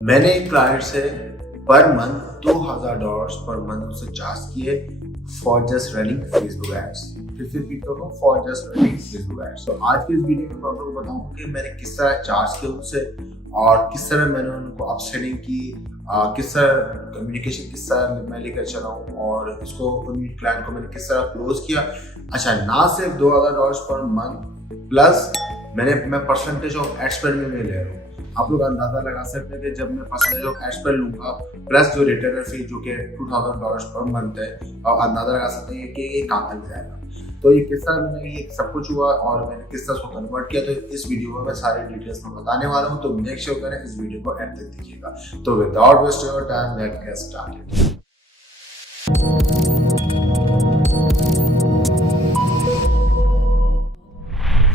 मैंने एक क्लाइंट से पर मंथ $2000 पर मंथ उसे चार्ज किए for just running Facebook ads. फिर से रिपीट कर रहा हूँ, for just running Facebook ads. तो आज की इस वीडियो में मैं आप लोगों को बताऊंगा कि मैंने किस तरह चार्ज किया उनसे और किस तरह मैंने उनको अपसेलिंग की, किस तरह कम्युनिकेशन किस तरह मैं लेकर चला हूँ और इसको उन क्लाइंट को मैंने किस तरह क्लोज किया। अच्छा, ना सिर्फ $2000 पर मंथ प्लस मैं परसेंटेज ऑफ एड स्पेंड में ले रहा हूँ। आप लोग अंदाजा लगा सकते हैं कि जब मैं परसेंटेज ऑफ एड स्पेंड लूंगा प्लस जो रिटेलर फी जो कि $2000 पर मंथ है, और अंदाजा लगा सकते हैं कि ये कहाँ तक जाएगा। तो ये किस तरह मैंने ये सब कुछ हुआ और मैंने किस तरह उसको कन्वर्ट किया, तो इस वीडियो में मैं सारी डिटेल्स में बताने वाला हूँ। तो मेक श्योर करें इस वीडियो को एंड तक देखिएगा। तो without wasting your time let's get started.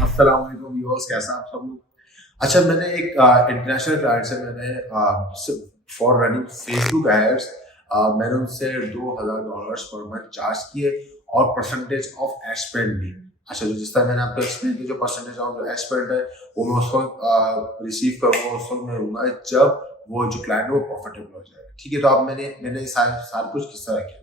अस्सलाम वालेकुम व्यूअर्स, कैसा आप सब लोग। अच्छा, मैंने एक इंटरनेशनल क्लाइंट से मैंने फॉर रनिंग फेसबुक एड्स मैंने उनसे $2000 पर मंथ चार्ज किए और परसेंटेज ऑफ एड स्पेंड भी। अच्छा, तो जिस तरह मैंने आपको एक्सप्लेन किया, जो परसेंटेज ऑफ एड स्पेंड है वो मैं उसको रिसीव करूँगा, उसको मैं लूँगा जब वो जो क्लाइंट है वो प्रॉफिटेबल हो जाएगा। ठीक है, तो अब मैंने सारा कुछ किस तरह किया।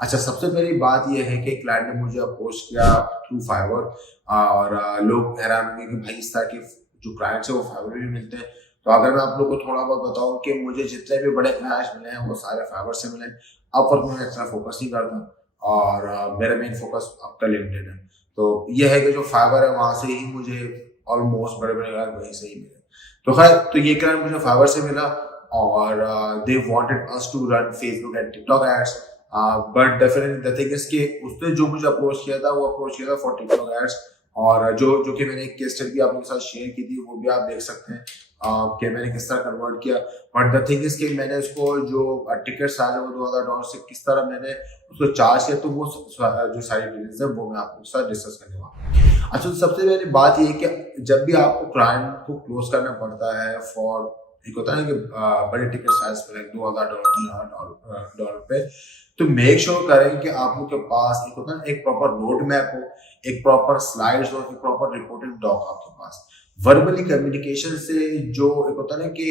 अच्छा, सबसे पहली बात यह है कि क्लाइंट ने मुझे अप्रोच किया थ्रू फाइवर और लोग हैरान होंगे कि भाई इस तरह के जो क्लाइंट्स है वो फाइवर भी मिलते हैं। तो अगर मैं आप लोग को थोड़ा बहुत बताऊं कि मुझे जितने भी बड़े क्लाइंट्स मिले हैं वो सारे फाइवर से मिले। अपवर्क में इतना फोकस नहीं करता और मेरा मेन फोकस अब का लिंक्डइन है। तो ये है कि जो फाइवर है वहां से ही मुझे ऑलमोस्ट बड़े बड़े क्लाइंट वहीं से ही मिले। तो खैर, तो ये क्लाइंट मुझे फाइवर से मिला और they wanted us to run Facebook and TikTok ads. But definitely the thing is कि उसने जो मुझे अप्रोच किया था वो अप्रोच किया था फॉर टिकटॉक एड्स। और जो कि मैंने एक केस स्टडी आप लोगों के साथ शेयर की थी वो भी आप देख सकते हैं कि मैंने किस तरह कन्वर्ट किया। बट द थिंग इज कि मैंने उसको जो टिकट्स आए वो $2000 से किस तरह मैंने उसको चार्ज किया, तो वो जो सारी डिटेल्स है वो मैं आपके साथ डिस्कस करने वाला हूँ। अच्छा, तो सबसे पहली बात ये है कि जब भी आपको क्लाइंट को क्लोज करना पड़ता है फॉर, एक होता है ना कि बड़े टिकट साइज पे $2000 $3000 पे, तो मेक श्योर करें कि आप लोग के पास एक होता है ना एक प्रॉपर रोड मैप हो, एक प्रॉपर स्लाइड्स हो, एक प्रॉपर रिपोर्टिंग डॉक आपके पास। वर्बली कम्युनिकेशन से जो एक होता है ना कि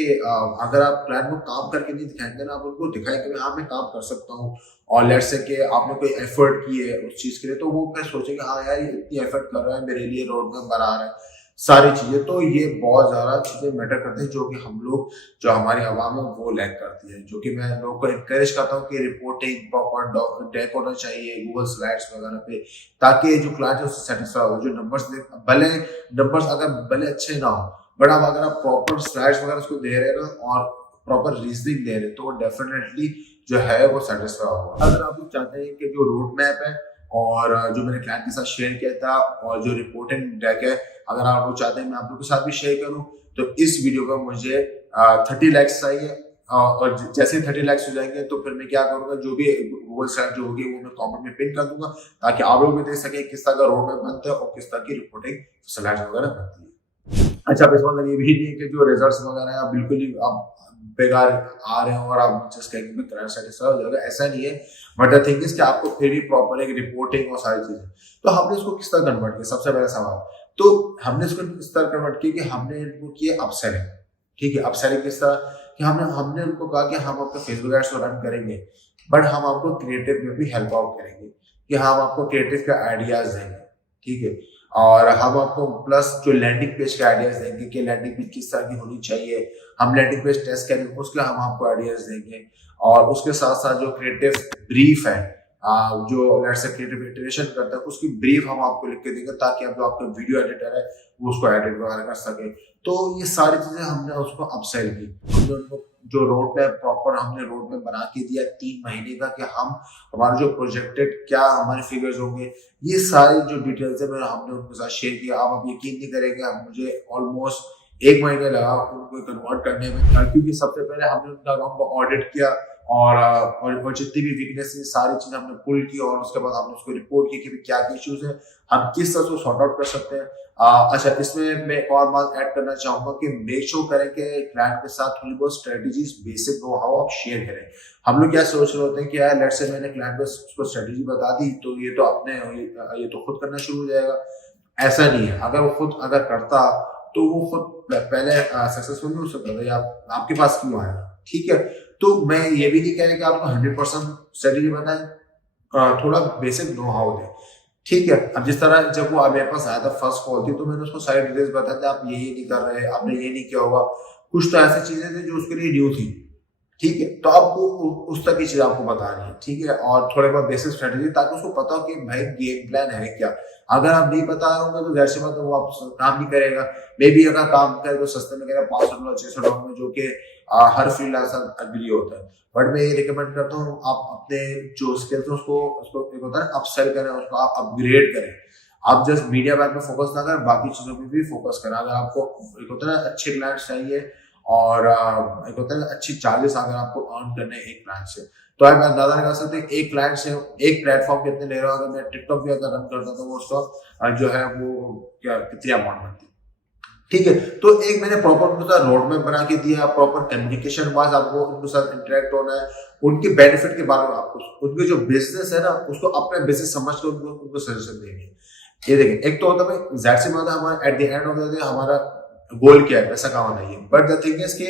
अगर आप क्लाइंट को काम करके नहीं दिखाएंगे ना, आप उनको दिखाएंगे कि हाँ मैं काम कर सकता हूँ और लेट्स से कि आपने कोई एफर्ट की है उस चीज के लिए, तो वो फिर सोचेंगे हाँ यार ये इतनी एफर्ट कर रहा है मेरे लिए, रोड मैप बना रहा है, सारी चीजें। तो ये बहुत ज्यादा चीजें मैटर करती है जो कि हम लोग, जो हमारी आवाम है वो लैक करती है। जो कि मैं लोगों को इंकरेज करता हूँ कि रिपोर्टिंग प्रॉपर डेक होना चाहिए गूगल स्लाइड्स वगैरह पे, ताकि जो क्लाइंट है उससे सेटिस्फाई हो। जो नंबर्स भले नंबर्स अगर भले अच्छे ना हो, बट आप अगर आप प्रॉपर स्लाइड्स वगैरह उसको दे रहे हैं ना और प्रॉपर रीजनिंग दे रहे हैं, तो वो डेफिनेटली जो है वो सेटिस्फाई होगा। अगर आप लोग चाहते हैं कि जो रोड मैप है और जो मैंने क्लाइंट के साथ शेयर किया था और जो रिपोर्टिंग डेक है, अगर आप लोग चाहते हैं मैं आप लोग के साथ भी शेयर करूं, तो इस वीडियो का मुझे 30 लाइक्स चाहिए। और जैसे 30 लाइक्स हो जाएंगे तो फिर मैं क्या करूंगा, जो भी गूगल स्लाइड जो होगी वो मैं कमेंट में पिन कर दूंगा, ताकि आप लोग भी देख सकें किस तरह का रोड मैप बनता है और किस तरह की रिपोर्टिंग स्लाइड्स वगैरह बनती है। अच्छा, अब इस मतलब ये भी नहीं है कि जो रिजल्ट्स वगैरह है बिल्कुल ही आप बेकार आ रहे हो और आप जस्ट कहेंगे मैं क्लाइंट सेटिस्फाई हो जाएगा, ऐसा नहीं है। बट द थिंग इज कि आपको फिर भी प्रॉपर एक रिपोर्टिंग और सारी चीजें। तो हमने इसको किस तरह कन्वर्ट किया, सबसे पहला सवाल। तो हमने इसको इस तरह कन्वर्ट किया कि हमने इनको किया अपसेलिंग। ठीक है, अपसेलिंग किस तरह कि हमने उनको कहा कि हम आपका फेसबुक एड्स तो रन करेंगे, बट हम आपको क्रिएटिव में भी हेल्प आउट करेंगे, कि हम आपको क्रिएटिव के आइडियाज देंगे। ठीक है, और हम आपको प्लस जो लैंडिंग पेज के आइडियाज देंगे कि लैंडिंग पेज किस तरह की होनी चाहिए, हम लैंडिंग पेज टेस्ट करेंगे उसके हम आपको आइडियाज देंगे। और उसके साथ साथ जो क्रिएटिव ब्रीफ है, जो लेट्स से क्रिएटिव इटरेशन करता है, उसकी ब्रीफ हम आपको लिख के देंगे, ताकि आप जो आपका वीडियो एडिटर है वो उसको एडिट वगैरह कर सके। तो ये सारी चीजें हमने उसको अपसेल की। हमने उनको जो रोड मैप प्रॉपर हमने रोड मैप बना के दिया 3 महीने का, कि हम हमारे जो प्रोजेक्टेड क्या हमारे फिगर्स होंगे, ये सारी जो डिटेल्स है हमने उनके साथ शेयर किया। आप यकीन नहीं करेंगे, हम मुझे ऑलमोस्ट 1 महीने लगा उनको कन्वर्ट करने में, क्योंकि सबसे पहले हमने उनका अकाउंट को ऑडिट किया और जितनी भी वीकनेस है सारी चीजें हमने पुल की, और उसके बाद हमने उसको रिपोर्ट की कि क्या इश्यूज है, हम किस तरह से सॉर्ट आउट कर सकते हैं। अच्छा, इसमें मैं एक और बात ऐड करना चाहूंगा कि मेक श्योर करें कि क्लाइंट के साथ थोड़ी बहुत स्ट्रेटेजीज, बेसिक नो हाउ आप शेयर करें। हम लोग क्या सोच रहे होते हैं कि यार लेट्स से मैंने क्लाइंट को उसको स्ट्रेटेजी बता दी तो ये तो अपने ये तो खुद करना शुरू हो जाएगा। ऐसा नहीं है। अगर वो खुद अगर करता तो वो खुद पहले सक्सेसफुल नहीं हो सकता था, या आपके पास क्यों आया? ठीक है, तो मैं ये भी नहीं कह रहा कि आपको 100% स्ट्रेटेजी बनाए, थोड़ा बेसिक नो हाउ दे। ठीक है, अब जिस तरह जब वो मेरे पास आया था फर्स्ट कॉल थी, तो मैंने उसको सारी डिटेल्स बताया था, आप ये नहीं कर रहे, आपने ये नहीं किया होगा, कुछ तो ऐसी चीजें थी जो उसके लिए न्यू थी। ठीक है, तो आपको उस तक की चीज आपको बतानी है। ठीक है, और थोड़े बहुत बेसिक स्ट्रेटेजी, ताकि उसको पता हो कि भाई गेम प्लान है क्या। अगर आप नहीं बता रहे होंगे तो जाहिर सी बात है वो आप काम नहीं करेगा। मे बी अगर काम करे तो सस्ते में करेगा, $500 $600 में, जो कि हर फ्रीलांसर अग्री होता है। बट मैं ये रिकमेंड करता हूँ आप अपने जो स्किल्स है उसको उसको एक होता है अपसेल करें, उसको आप अपग्रेड करें। आप जस्ट मीडिया बैग में फोकस ना करें, बाकी चीजों में भी फोकस करें। अगर आपको एक होता है अच्छे क्लाइंट्स चाहिए और एक होता है अच्छी चार्जेस अगर आपको अर्न करने एक क्लाइंट से, तो आप अंदाजा लगा सकते हैं एक क्लाइंट से एक प्लेटफॉर्म कितने ले रहा हूँ। अगर मैं टिकटॉक भी अगर रन करता तो वो उसका जो है वो क्या कितनी अमाउंट बनती। ठीक है, तो एक मैंने प्रॉपर उनके साथ रोड मैप बना के दिया, प्रॉपर कम्युनिकेशन वाइज आपको उनके साथ इंटरेक्ट होना है, उनके बेनिफिट के बारे में आपको उनके जो बिजनेस है ना उसको अपने बिजनेस समझ कर उनको सजेशन देंगे। ये देखिए, एक तो होता है जाहिर सी बात है हमारा at the end of the day हमारा गोल क्या है, पैसा कमाना ही है। बट द थिंग इज कि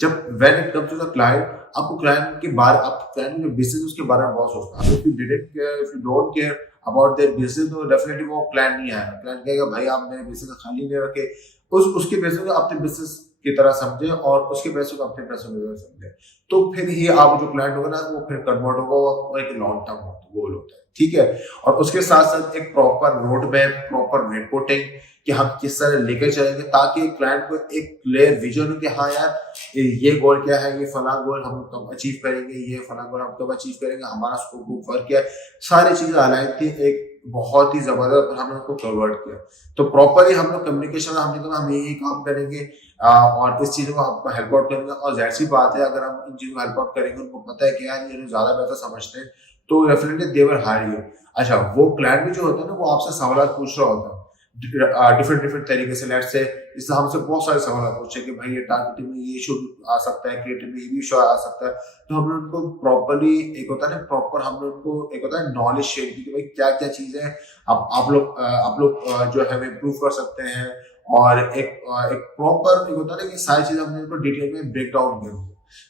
जब when it comes to the client, आपको क्लाइंट के बारे आपके क्लाइंट जो बिजनेस उसके बारे में बहुत सोचना है। If you didn't care, if you don't care about their business, तो डेफिनेटली वो क्लाइंट नहीं आएगा। क्लाइंट कहेगा भाई आप मेरे बिजनेस खाली नहीं रखे, उसके पैसों को अपने बिजनेस की तरह समझे और उसके पैसों को अपने पैसों की तरह समझे, तो फिर ही आप जो क्लाइंट होगा ना वो फिर कन्वर्ट होगा, वो एक लॉन्ग टर्म गोल होता है। ठीक है, और उसके साथ साथ एक proper road map, proper reporting कि हम किस तरह लेकर चलेंगे, ताकि क्लाइंट को एक क्लियर विजन हो कि हाँ यार ये गोल क्या है, ये फला गोल हम कब अचीव करेंगे, ये फला गोल हम कब अचीव करेंगे, हमारा स्कोप ऑफ वर्क क्या है, सारी चीजें अलाइन थी। एक बहुत ही जबरदस्त हमने उसको कन्वर्ट किया। तो प्रॉपरली हम लोग कम्युनिकेशन हमने कहा हम यही काम करेंगे और इस चीजों को आपको हेल्प आउट करेंगे। और जाहिर सी बात है अगर हम इन चीजों को हेल्प आउट करेंगे, उनको पता है कि यार ये ज्यादा बेहतर समझते हैं, तो definitely they will hire you. अच्छा, वो क्लाइंट भी जो होता है ना वो आपसे सवाल पूछ रहा होता है डिफरेंट तरीके से। लेट्स से इससे हमसे बहुत सारे सवाल पूछे कि भाई ये टारगेटिंग में ये इशू आ सकता है, क्रिएटिव में ये भी इशू आ सकता है, तो हमने उनको प्रॉपरली एक होता है ना प्रॉपर हमने उनको एक होता है नॉलेज शेयर की कि भाई क्या क्या चीजें आप लोग जो है इम्प्रूव कर सकते हैं। और एक प्रॉपर एक होता है ना कि सारी चीजें हमने उनको डिटेल में ब्रेक डाउन किया।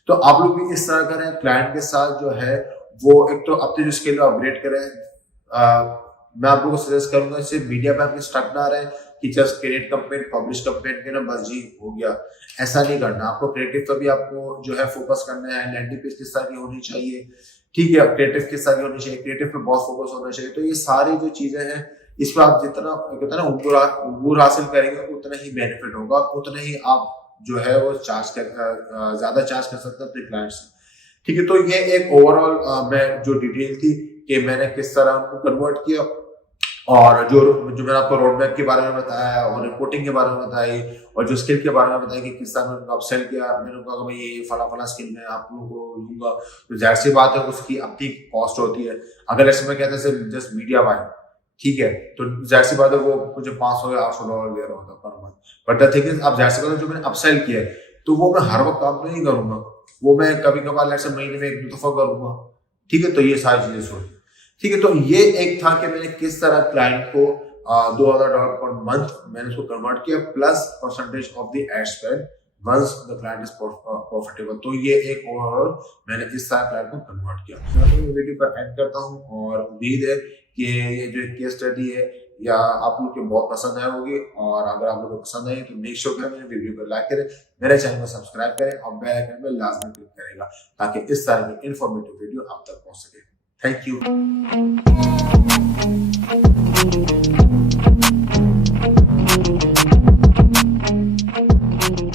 तो आप लोग भी इस तरह करें, क्लाइंट के साथ जो है वो एक तो अपने जो स्किल अपग्रेड करें। मैं आप लोगों को सजेस्ट करूंगा सिर्फ मीडिया पे अपने स्टक ना रहे कि just create campaign publish campaign के ना बस जी हो गया, ऐसा नहीं करना। आपको क्रिएटिव पर भी आपको जो है फोकस करना है, लैंडिंग पेज किस तरह की होनी चाहिए, ठीक है, क्रिएटिव किस तरह की होनी चाहिए, क्रिएटिव पे बहुत फोकस होना चाहिए। तो ये सारी जो चीजें हैं इस पर आप जितना कहते हैं ना उबूर हासिल करेंगे उतना ही बेनिफिट होगा, उतना ही आप जो है वो ज्यादा चार्ज कर सकते हैं अपने क्लाइंट से। ठीक है, तो ये एक ओवरऑल मैं जो डिटेल थी कि मैंने किस तरह उनको कन्वर्ट किया, और जो मैंने आपको रोड मैप के बारे में बताया और रिपोर्टिंग के बारे में बताई और जो स्किल के बारे में बताया कि किस तरह मैंने उनको अपसेल किया। मैंने कहा भाई ये फला फला स्किल मैं आप लोगों को दूंगा, तो जाहिर सी बात है उसकी अपनी कॉस्ट होती है। अगर ऐसे में कहते हैं जस्ट मीडिया बाय, ठीक है, तो जाहिर सी बात है वो मुझे $500 या $800 दे रहा होता per month. But the thing is अब जाहिर सी बात है जो मैंने अपसेल किया है तो वो मैं हर वक्त काम नहीं करूंगा, वो मैं कभी कभार महीने में 1-2 दफा करूंगा। ठीक है, तो ये सारी चीजें सोच। ठीक है, तो ये एक था कि मैंने किस तरह क्लाइंट को $2000 पर मंथ मैंने उसको कन्वर्ट किया, plus percentage of the ad spend once the client is profitable. तो ये एक ओवरऑल मैंने इस तरह क्लाइंट को कन्वर्ट किया। मैं वीडियो पर एंड करता हूँ और उम्मीद है कि ये जो केस स्टडी है या आप लोग को बहुत पसंद आए होगी, और अगर आप लोगों को पसंद आई तो मेक श्योर करें मेरे वीडियो को लाइक करें, मेरे चैनल को सब्सक्राइब करें और बेल आइकन में लाजमी क्लिक करेगा ताकि इस तरह की इंफॉर्मेटिव वीडियो आप तक पहुंच सके। Thank you.